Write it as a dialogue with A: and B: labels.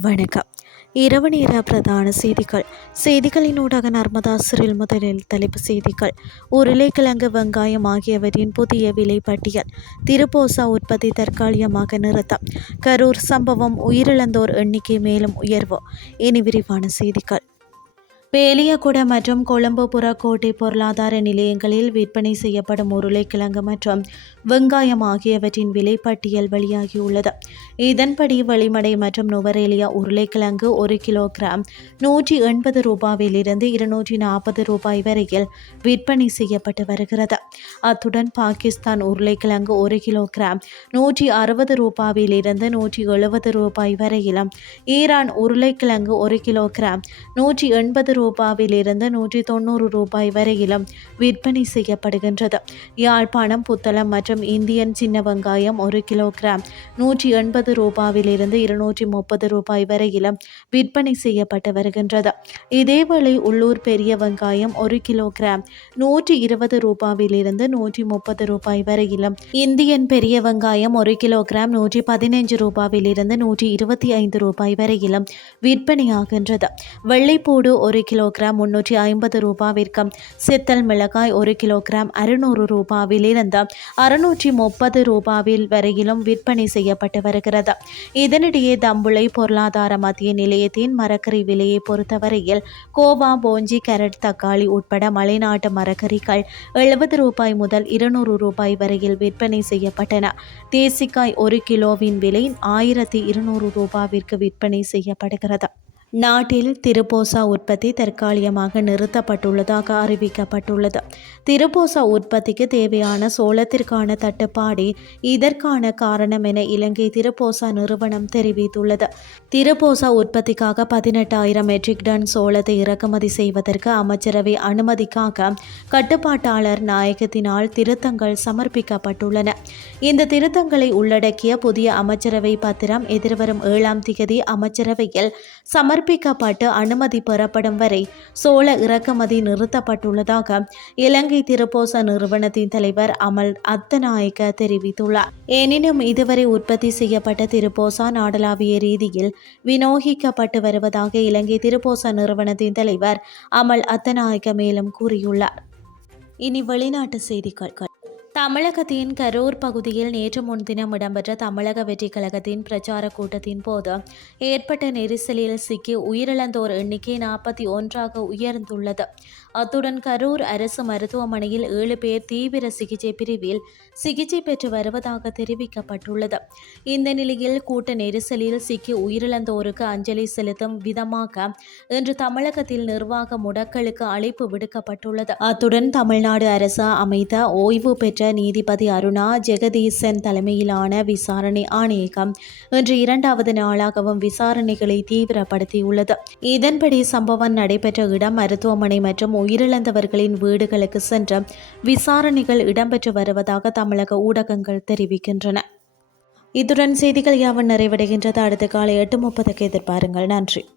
A: வணக்கம். இரவு நேர பிரதான செய்திகள். செய்திகளினூடாக நர்மதா சிறில் முதலில் தலைப்பு செய்திகள். உருளைக்கிழங்கு வெங்காயம் ஆகியவற்றின் புதிய விலை பட்டியல். திருப்போசா உற்பத்தி தற்காலிகமாக நிறுத்தம். கரூர் சம்பவம் உயிரிழந்தோர் எண்ணிக்கை மேலும் உயர்வு. இனி விரிவான செய்திகள். பேலியகுட மற்றும் கொழும்பு கோட்டை பொருளாதார நிலையங்களில் விற்பனை செய்யப்படும் உருளைக்கிழங்கு மற்றும் வெங்காயம் ஆகியவற்றின் விலைப்பட்டியல் வெளியாகியுள்ளது. இதன்படி வெளிமடை மற்றும் நுவரேலியா உருளைக்கிழங்கு ஒரு கிலோகிராம் நூற்றி எண்பது ரூபாயிலிருந்து இருநூற்றி நாற்பது ரூபாய் வரையில் விற்பனை செய்யப்பட்டு வருகிறது. அத்துடன் பாகிஸ்தான் உருளைக்கிழங்கு ஒரு கிலோகிராம் நூற்றி அறுபது ரூபாயிலிருந்து நூற்றி எழுபது ரூபாய் வரையிலும் ஈரான் உருளைக்கிழங்கு ஒரு கிலோகிராம் நூற்றி எண்பது ரூபாவிலிருந்து நூற்றி தொண்ணூறு ரூபாய் வரையிலும் விற்பனை செய்யப்படுகின்றது. யாழ்ப்பாணம் புத்தளம் மற்றும் இந்தியன் சின்ன வெங்காயம் ஒரு கிலோகிராம் நூற்றி எண்பது ரூபாவிலிருந்து இருநூற்றி முப்பது ரூபாய் வரையிலும் விற்பனை செய்யப்பட்டு வருகின்றது. இதேவேளை உள்ளூர் பெரிய வெங்காயம் ஒரு கிலோகிராம் நூற்றி இருபது ரூபாவிலிருந்து நூற்றி முப்பது ரூபாய் வரையிலும் இந்தியன் பெரிய வெங்காயம் ஒரு கிலோகிராம் நூற்றி பதினைஞ்சு ரூபாவிலிருந்து நூற்றி இருபத்தி ஐந்து ரூபாய் வரையிலும் விற்பனையாகின்றது. வெள்ளைப்பூடு ஒரு கிலோகிராம் முன்னூற்றி ஐம்பது ரூபாவிற்கும் சித்தல் மிளகாய் ஒரு கிலோகிராம் அறுநூறு ரூபாவிலிருந்து அறுநூற்றி முப்பது ரூபாவில் வரையிலும் விற்பனை செய்யப்பட்டு வருகிறது. இதனிடையே தம்புளை பொருளாதார மத்திய நிலையத்தின் மரக்கறி விலையை பொறுத்தவரையில் கோவா போஞ்சி கேரட் தக்காளி உட்பட மலைநாட்டு மரக்கறிகள் எழுபது ரூபாய் முதல் இருநூறு ரூபாய் வரையில் விற்பனை செய்யப்பட்டன. தேசிக்காய் ஒரு கிலோவின் விலை ஆயிரத்தி இருநூறு ரூபாவிற்கு விற்பனை செய்யப்படுகிறது. நாட்டில் திருப்போசா உற்பத்தி தற்காலிகமாக நிறுத்தப்பட்டுள்ளதாக அறிவிக்கப்பட்டுள்ளது. திருப்போசா உற்பத்திக்கு தேவையான சோளத்திற்கான தட்டுப்பாடு இதற்கான காரணம் என இலங்கை திருப்போசா நிறுவனம் தெரிவித்துள்ளது. திருப்போசா உற்பத்திக்காக பதினெட்டாயிரம் மெட்ரிக் டன் சோளத்தை இறக்குமதி செய்வதற்கு அமைச்சரவை அனுமதிக்காக கட்டுப்பாட்டாளர் நாயகத்தினால் திருத்தங்கள் சமர்ப்பிக்கப்பட்டுள்ளன. இந்த திருத்தங்களை உள்ளடக்கிய புதிய அமைச்சரவை பத்திரம் எதிர்வரும் ஏழாம் திகதி அமைச்சரவையில் சமர்ப்ப சமர்ப்பிக்கப்பட்டு அனுமதி பெறப்படும் வரை சோள இறக்குமதி நிறுத்தப்பட்டுள்ளதாக இலங்கை திருப்போச நிறுவனத்தின் தலைவர் அமல் அத்தநாயக்க தெரிவித்துள்ளார். எனினும் இதுவரை உற்பத்தி செய்யப்பட்ட திருப்போசா நாடளாவிய ரீதியில் விநியோகிக்கப்பட்டு வருவதாக இலங்கை திருப்போச நிறுவனத்தின் தலைவர் அமல் அத்தநாயக்க மேலும் கூறியுள்ளார். இனி வெளிநாட்டு செய்திகள் தமிழகத்தின் கரூர் பகுதியில் நேற்று முன்தினம் இடம்பெற்ற தமிழக வெற்றி கழகத்தின் பிரச்சார கூட்டத்தின் போது ஏற்பட்ட நெரிசலில் சிக்கி உயிரிழந்தோர் எண்ணிக்கை நாற்பத்தி ஒன்றாக உயர்ந்துள்ளது. அத்துடன் கரூர் அரசு மருத்துவமனையில் ஏழு பேர் தீவிர சிகிச்சை பிரிவில் சிகிச்சை பெற்று வருவதாக தெரிவிக்கப்பட்டுள்ளது. இந்த நிலையில் கூட்ட நெரிசலில் சிக்கி உயிரிழந்தோருக்கு அஞ்சலி செலுத்தும் விதமாக இன்று தமிழகத்தில் நிர்வாக முடக்கலுக்கு அழைப்பு விடுக்கப்பட்டுள்ளது. அத்துடன் தமிழ்நாடு அரசு அமைத்த ஓய்வு பெற்ற நீதிபதி அருணா ஜெகதீசன் தலைமையிலான விசாரணை ஆணையகம் இன்று இரண்டாவது நாளாகவும் விசாரணைகளை தீவிரப்படுத்தியுள்ளது. இதன்படி சம்பவம் நடைபெற்ற இடம் மருத்துவமனை மற்றும் உயிரிழந்தவர்களின் வீடுகளுக்கு சென்று விசாரணைகள் இடம்பெற்று வருவதாக தமிழக ஊடகங்கள் தெரிவிக்கின்றன. இத்துடன் செய்திகள் யாவன் நிறைவடைகின்றது. அடுத்த காலை எட்டு முப்பதுக்கு எதிர்பாருங்கள். நன்றி.